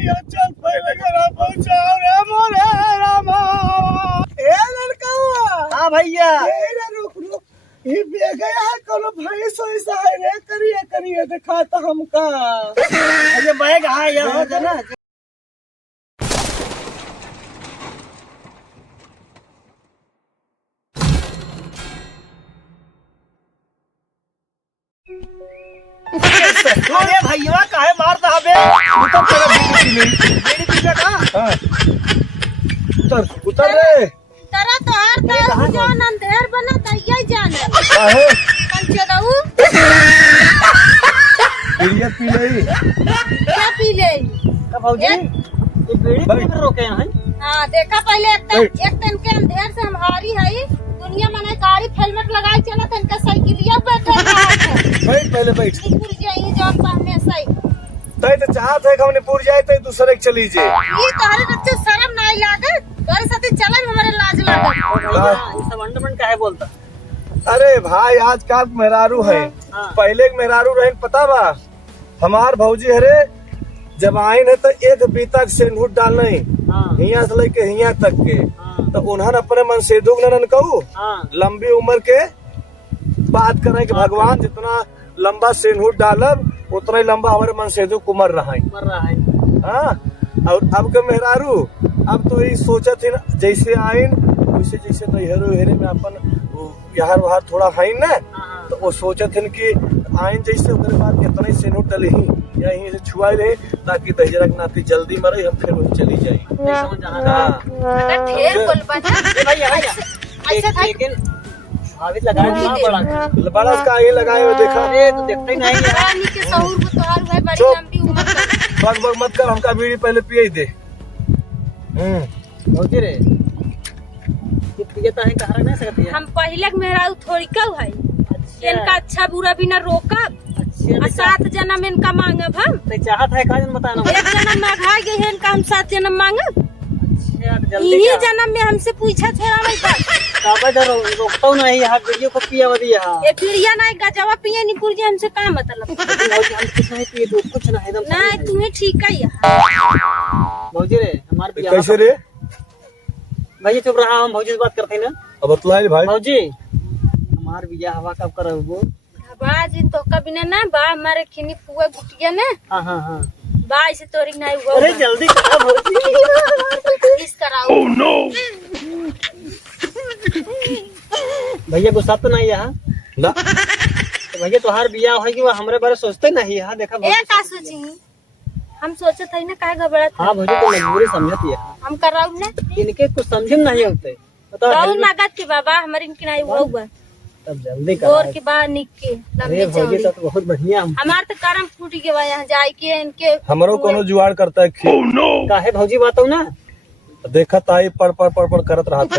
भैया चल पहले घर पहुंचाओ रे मोरे रामा। ए लड़का हाँ भैया रुक रुक ये बे गया है कोनो भाई सोईसा है रे करिए करिए दिखा तो हमका। अरे बैग हाँ यहाँ हो जाना। अरे भैया काहे मारता हबे? उतर तेरा बीड़ी पीले का। हाँ उतर उतर रे। तरा तो हर का जान अंधेर बना तैयार जाने काहे पंचे रहू बीड़ी पी ले। क्या पी ले भौजी ये बीड़ी क्यों रोके हैं? हाँ देखा पहले एक दिन के अंधेर से हमारी है दुनिया में गाड़ी हेलमेट लगाई चला था इनका साइकिलिया बैठे बैठ पहले बैठ। पूरी जाइए जान पाने सही तय तो चाहत है कि हमने पूर जाए तो दूसरे के चली जाए। ये तोहरे बच्चे शर्म नहीं लागे घर साथे चलन हमारे लाज लागे। सब अंडरमैन काहे बोलता? अरे भाई आज का मेहरारू है। पहले के मेहरारू रहे पता बा हमार भौजी हरे जब आइन है तो एक बीता सेंधूर डालना हिया से लेके हिया तक के तो उन्होंने अपने मन से दुख नन कहू लंबी उम्र के बात करे कि भगवान जितना लंबा सेंधूर डालब उतना ही लंबा हमारे मन से दुख उमर रहा है। हाँ और अब के मेहरारू अब तो यही सोचा थी ना जैसे आइन वैसे जैसे नहरो हेरे में अपन यहाँ वहाँ थोड़ा है ना तो वो सोचा थे कि आइन जैसे उसके बाद कितना ही सेंधूर डले ही या यहीं से छुआ रहे ताकि दहजरक नाती जल्दी मरे हम फिर वहीं चली जाए। ढेर बोल लेकिन अभी लगाया बड़ा उसका आगे लगाए हुए देखा तो देखते ही नहीं के सहूर को तोहार भाई बड़ी लंबी उम्र का बग बग मत कर हमका बीड़ी पहले पिए दे। भौजी रे पियता है कहा नहीं सकती है। हम पहले मेहरारू थोड़ी का है इनका अच्छा बुरा भी न रोका और 7 जन्म इनका मांगब हम चाहत है का बताना एक जन्म मांगा गए हैं इनका हम 7 जन्म मांगब जल्दी यही जन्म में हमसे पूछा छोड़ा नहीं था रोकता नहीं यहाँ वीडियो को पिया वही ये पीड़िया नहीं गजवा पिए नहीं पुरजे हमसे का मतलब कुछ नहीं पिए तो कुछ नहीं एकदम नहीं तुम्हें ठीक है भौजी रे हमारे कैसे रे भैया चुप रहा हम भौजी से बात करते ना अब बतलाई भाई भौजी हमार बिया हवा कब कर वो बाजी तो कभी ना बा हमारे खिनी पुआ गुटिया ना हाँ बा इसे तोरी नहीं हुआ अरे जल्दी करा भौजी किस कराओ ओह नो भैया गुस्सा तो नहीं है ना तो भैया तोहार बिया है कि वो हमरे बारे सोचते नहीं है। देखा ए का सोची हम सोचे थे ना काय घबरा था। हाँ भौजी तो मजबूरी समझती है हम कराऊ ना इनके कुछ समझ नहीं होते बताओ नगद के बाबा हमारे इनके नहीं हुआ तब जल्दी गोर के बाद निक के लंबी चौड़ी तो बहुत बढ़िया हमार तो करम फूट के बा यहाँ जाए के इनके हमरो कोनो जुआड़ करता है काहे भौजी बताओ ना देखा ताई पढ़ करत रहा था।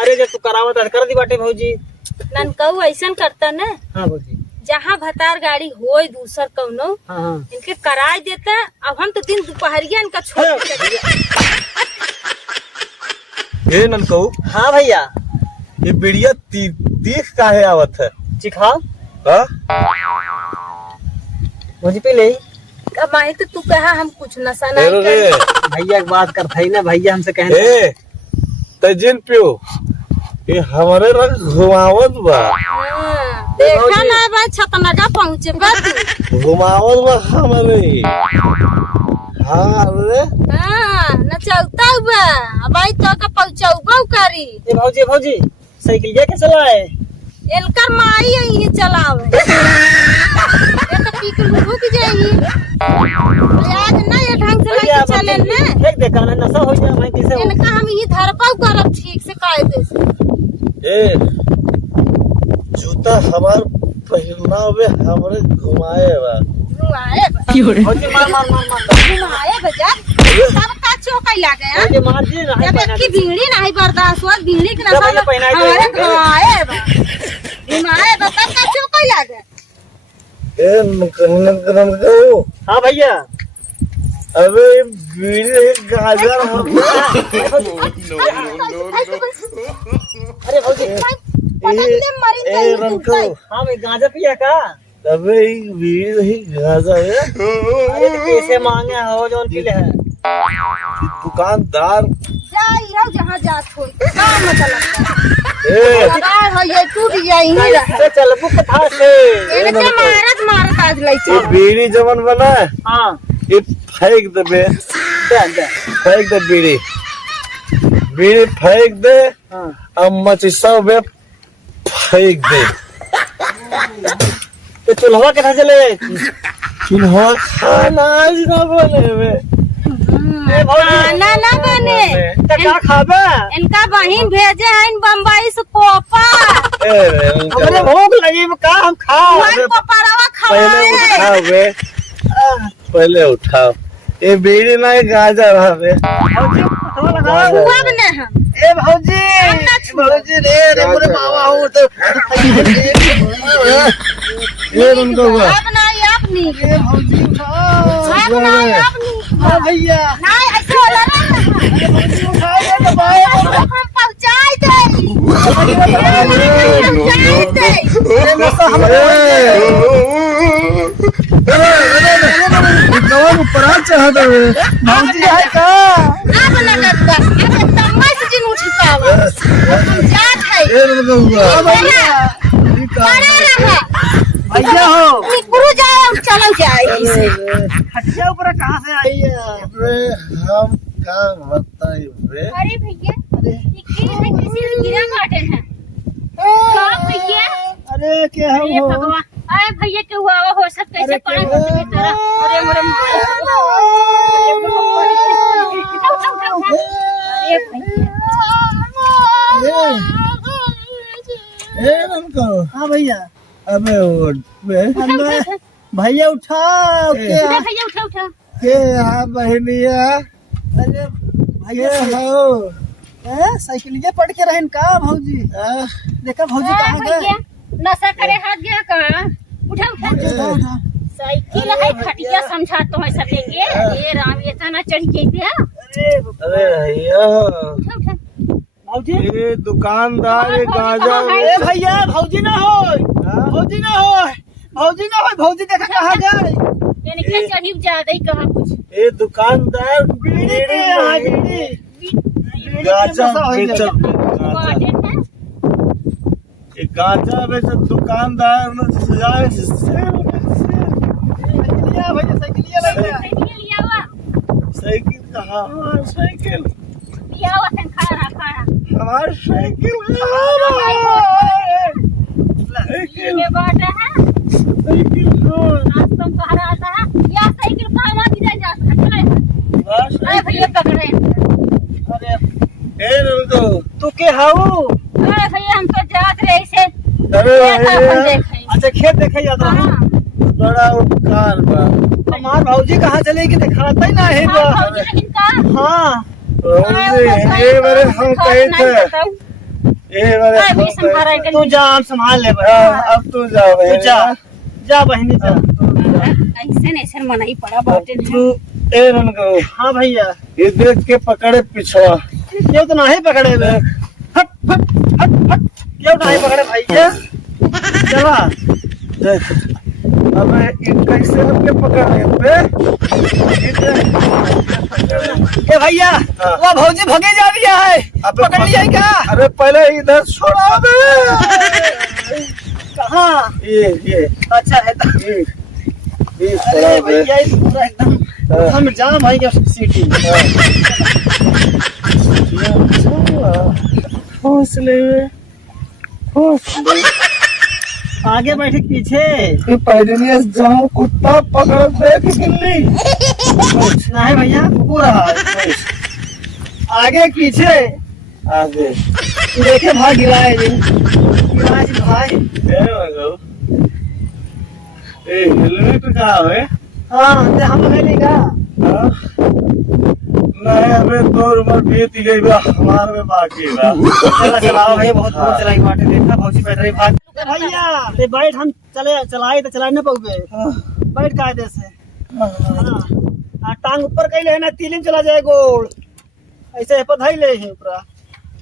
अरे जब तू करावत है कर दी बाटे भौजी नन कहू ऐसा करता ना। हाँ भौजी जहाँ भतार गाड़ी हो दूसर कौनो इनके कराए देता अब हम तो दिन दोपहरिया इनका छोड़ ए नन कहू। हाँ भैया ये बिड़िया तीख काहे आवत है चिखा भौजी पे ले माही तो तू कहा हम कुछ नशा नहीं कर भैया की बात करता ही ना भैया हमसे कहने तजिन पियो ये हमारे रंग घुमावत बा देखा ना भाई छतनगा पहुँचे बा तू घुमावत बा हमारे। हाँ रे नचौता बा भाई तो का पहुँचाऊ करी भौजी साइकिल के चलाए इनकर माई यही चलावे ये तो पीकर रुक जाई आज ना ये ढंग से लेके चले ना एक देखा ना नशा हो जाए मैं कैसे इनका हम ही धरपाऊ करब ठीक से कायदे से। ए जूता हमार पहनना वे हमरे घुमाए बा भौजी मार घुमाए बजा सब का चौकाई लागे हैं भौजी मार जी नहीं जब की बीड़ी नहीं बर्दाश्त हुआ बीड़ी के नशा भैया पहनाई दे। हमारे घुमाए बा तब का चौकाई लागे ए नन कहू। हाँ भैया अबे बीड़ी गाजर अरे भौजी हाँ भाई गांजा पिया का अबे बीड़ी गाजर है अरे कैसे मांगे हो जो पीले है दुकानदार जाई हो जहाँ जात हो का मतलब ए लगाए हो ये टूट जाई ही रहे से चलबू कथा से। इनके मारत आज लई ये बीड़ी जवन बना है हाँ ये फेंक दे फेंक दे बीड़ी फेंक दे हाँ अब मचिसा बे फेंक दे तो चूल्हा के चले चूल्हा खाना आज ना बने वे खाना ना बने तो क्या खाबे? इनका बहिन भेजे है इन बम्बई से कोपा हमरे भूख लगी का हम खा। मन कोपरवा पहले खवाए उठाओ बे पहले उठाओ ये बीड़ी ना गाजर हवे हुआ बने हम ए भौजी रे मोरे मावा हूँ तो ये उनको हुआ बनाई अपनी ए भौजी उठाओ बनाई अपनी हाँ भैया नहीं ऐसे होला ना उठाओ ये दबाए हम पहुंचाई दे पहुंचाई दे ऊपर चढ़ा दे भौजी है का अब लगता अब तमस दिन उठ पावा हम जात है ये उनको हुआ बड़ा रहा भैया हो गुरु जाए चलो जाए हटिया ऊपर कहाँ से आई है? अरे हम क्या बताई बे अरे भैया ये किसी ने गिरा काटे हैं क्या भैया अरे क्या अरे हो भगवान अरे भैया के हुआ हो सब कैसे पड़ा की तरह अरे मोरे अरे ए उनको हाँ भैया अबे उठ बे भैया उठाओ क्या भैया उठा उठा के हाँ बहनिया अरे भैया हो साइकिलिया पड़ के रहन का भौजी देखा भौजी कहाँ गए भैया नशा करे हाथ गया का उठा उठा उठा साइकिल है खटिया समझा तो है सब लेके ये राम ये तना चढ़ के पे अरे अरे भैया उठा उठा भौजी ये दुकानदार ये गाजा ए भैया भौजी ना हो भौजी ना हो भौजी ना हो भौजी देखा कहाँ गए यानी क्या चढ़ी ज्यादा ही कहा कुछ ये दुकानदार बीड़ी के यहाँ बीड़ी गाजा बेचत बाटे है ये गाजा बेचत दुकानदार ने सजाए साइकिलिया भैया साइकिलिया लग गया साइकिल लिया हुआ साइकिल कहाँ हमार साइकिल लिया हुआ था खड़ा हमार साइकिल साइकिल ये बात है साइकिल आज तुम कह रहा था या साइकिल कहाँ किधर जा सकता है अरे भैया पकड़े अरे ए तो तू के हाउ अरे भैया हम तो जात रहे ऐसे अरे अपन भैया देखे अच्छा खेत देखे जाता हूँ हाँ बड़ा उपकार बा हमार भौजी कहाँ चले कि दिखाता ही ना है हाँ भौजी लेकिन का हाँ ये बारे हम कहे थे ये बारे हम अभी संभारा कहे तू जा हम संभाल ले अब तू जा तू भैया जा जा बहनी जा ऐसे ऐसे मनाई पड़ा बाटे तू ए रनको हाँ भैया ये देख के पकड़े पिछवा ये तो नहीं पकड़े बे हट हट हट हट क्यों नहीं पकड़े भैया चला देख अबे ये कैसे हमके पकड़ रहे बे ए भैया वो भौजी भगे जा रही है पकड़ लिया है क्या अरे पहले इधर छोड़ा बे कहाँ ये अच्छा है तो ये अरे छोड़ा बे भैया ये पूरा एकदम हम जाम भाई के सिटी हौसले आगे बैठे के पीछे ये पहले जाऊं कुत्ता पकड़ दे कि बिल्ली नहीं भैया पूरा आगे पीछे आगे देखे भाई गिराए जी भाई ए हेलमेट कहाँ है हाँ ते हम नहीं का हाँ? नहीं हमें तो उम्र बीत गई बा हमारे में बाकी बा चला चलाओ भाई बहुत बहुत चलाई बाटे देखा भौजी बैठ रही भाग भैया ते बैठ हम चलाए तो चलाने पौगे बैठ कायदे से हाँ टांग ऊपर कहीं लेना तीलिम चला जाए गोल ऐसे पधाई ले ही ऊपर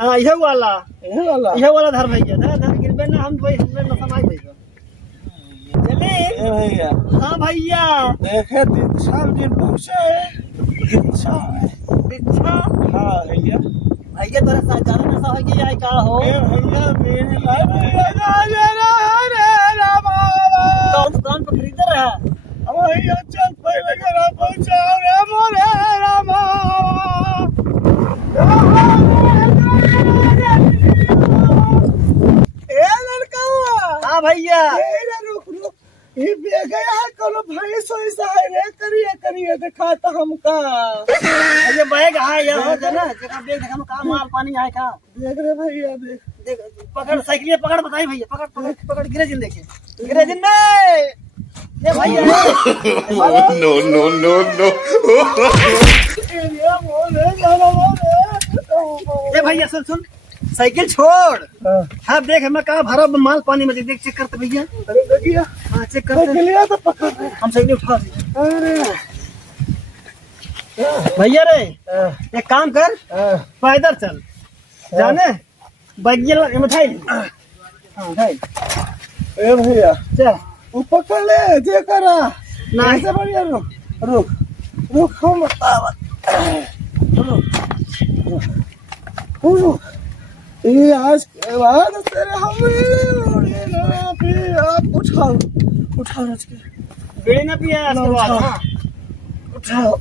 हाँ यह वाला धर भैया धर गिरबे ना हम भाई हमने न समाई भैया चले ए भैया हाँ भैया देखे 3 साल दिन पूछे इच्छा है। इच्छा हाँ भैया, भैया तेरा ज्यादा नशा हो गया है का हो? ए भैया मेरी लाइफ रे बाबा। तो दुकान पर खरीद रहा है। भैया चल पहले घर पहुंचाओ रे मोरे रामा। ए लड़का हुआ। हाँ भैया, रुक रुक, ये बे गया है कोनो भाई सोई सा है रे, करिए करिए दिखा तो हमका। ये बैग है ये हो जाना जगह बैग देखा का माल पानी है का? देख रे भैया, देख देख पकड़ साइकिल पकड़, बताइए भैया पकड़ पकड़ पकड़ गिरे जिन देखिए गिरे जिन में ये भैया no, no, no, no. ये भैया सुन सुन, साइकिल छोड़। हाँ देख मैं कहा भरा माल पानी में, देख चेक करते भैया। अरे देखिए, हाँ चेक करते लिया तो पकड़ रे। हम साइकिल उठा दिए। अरे भैया रे एक काम कर, पैदल चल जाने बैगिया मिठाई हाँ भाई। ए भैया चल वो पकड़ ले जे करा नहीं। ऐसे बढ़िया, रुक रुक रुक, हम रुक। ये आज के बाद तेरे हमें आप उठाओ उठाओ रच के बीड़ी ना पिया इसके बाद। हाँ उठाओ।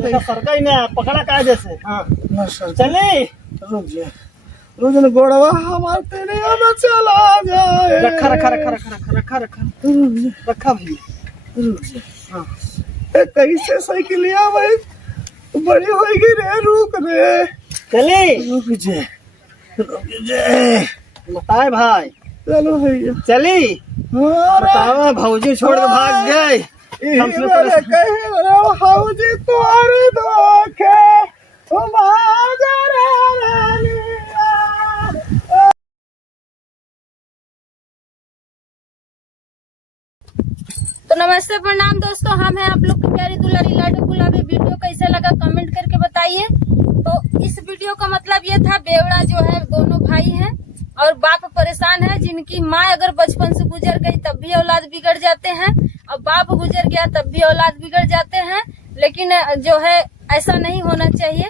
देखा सरका ही ना पकड़ा का जैसे। हाँ ना सर, चले रुक जा, रुक जा, गोड़वा हमारे तेरे में चला जाए। रखा रखा रखा रखा रखा रखा रखा रुक जा, रखा भैया। रुक जा। हाँ ए, कैसे साइकिलिया भाई बड़ी होगी रे, रुक रे, चले रुक जा, रुक जा। बताए भाई चलो भैया। चली। हाँ रे, बतावा भौजी छोड़ के भाग गए। हम से मेरे कहे रे हौजी तुम्हारे धोखे तुम आजा रानिया। तो नमस्ते प्रणाम दोस्तों, हम हैं आप लोग की प्यारी दुलारी लाडो गुलाबी। वीडियो कैसा लगा कमेंट करके बताइए। तो इस वीडियो का मतलब ये था, बेवड़ा जो है दोनों भाई हैं और बाप परेशान है, जिनकी माँ अगर बचपन से गुजर गई तब भी औलाद बिगड़ जाते हैं, और बाप गुजर गया तब भी औलाद बिगड़ जाते हैं। लेकिन जो है ऐसा नहीं होना चाहिए।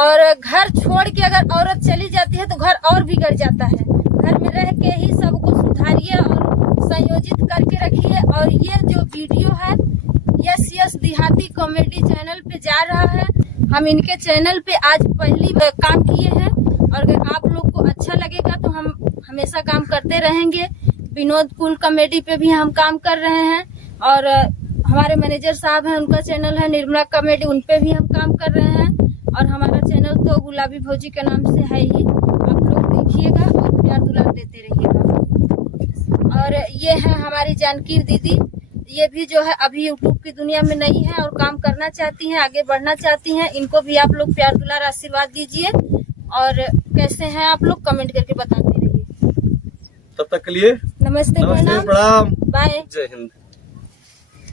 और घर छोड़ के अगर औरत चली जाती है तो घर और बिगड़ जाता है। घर में रह के ही सबको सुधारिए और संयोजित करके रखिए। और ये जो वीडियो है यस देहाती कॉमेडी चैनल पे जा रहा है। हम इनके चैनल पे आज पहली बार काम किए हैं, और अगर आप लोग को अच्छा लगेगा तो हम हमेशा काम करते रहेंगे। विनोद कूल कॉमेडी पे भी हम काम कर रहे हैं, और हमारे मैनेजर साहब हैं, उनका चैनल है निर्मला कॉमेडी, उन पे भी हम काम कर रहे हैं। और हमारा चैनल तो गुलाबी भौजी के नाम से है ही, आप लोग देखिएगा और प्यार दुलार देते रहिएगा। और ये है हमारी जानकी दीदी, ये भी जो है अभी यूट्यूब की दुनिया में नई है और काम करना चाहती हैं, आगे बढ़ना चाहती हैं। इनको भी आप लोग प्यार दुलार आशीर्वाद दीजिए। और कैसे हैं आप लोग कमेंट करके बताते रहिए। तब तक के लिए नमस्ते नमस्ते, प्रणाम, प्रणाम, बाय। जय हिंद।